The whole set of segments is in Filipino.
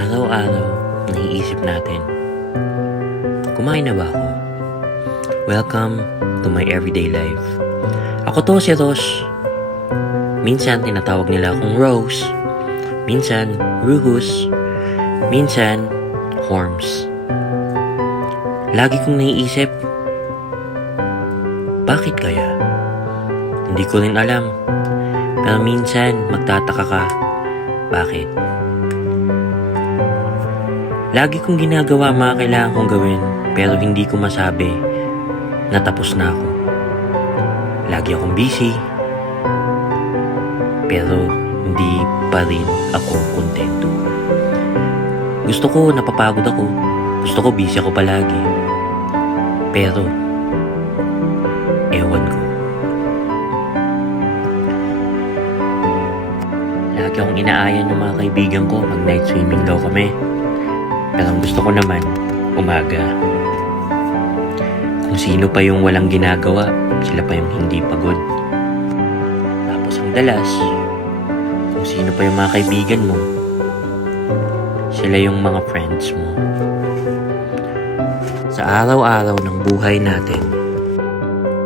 Araw-araw, naiisip natin, kumain na ba ako? Welcome to my everyday life. Ako to si Rosh. Minsan tinatawag nila akong Rose. Minsan Ruhus. Minsan Horms. Lagi kong naiisip, bakit kaya? Hindi ko rin alam. Pero minsan magtataka ka, bakit? Lagi kong ginagawa mga kailangan kong gawin, pero hindi ko masabi na tapos na ako. Lagi akong busy, pero hindi pa rin ako kontento. Gusto ko napapagod ako, gusto ko busy ako palagi, pero ewan ko. Lagi akong inaayan ng mga kaibigan ko, mag-night swimming daw kami. Pero ang gusto ko naman, umaga. Kung sino pa yung walang ginagawa, sila pa yung hindi pagod. Tapos ang dalas, kung sino pa yung mga kaibigan mo, sila yung mga friends mo. Sa araw-araw ng buhay natin,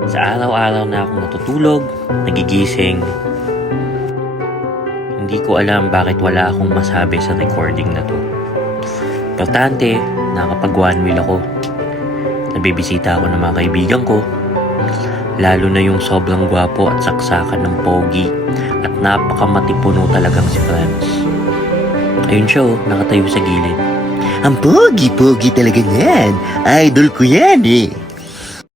sa araw-araw na akong natutulog, nagigising, hindi ko alam bakit wala akong masabi sa recording na to. Importante, nakapag one wheel ako. Nabibisita ako ng mga kaibigan ko. Lalo na yung sobrang gwapo at saksakan ng pogi at napakamatipuno talagang si Franz. Ayun siya nakatayo sa gilid. Ang pogi-pogi talaga yan. Idol ko yan eh.